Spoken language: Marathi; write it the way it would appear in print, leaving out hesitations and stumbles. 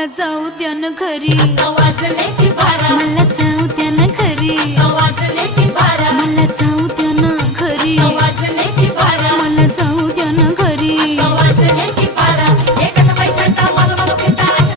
मला जाऊ द्या ना घरी, आता वाजले की बारा, मला जाऊ द्या ना घरी. आता वाजले की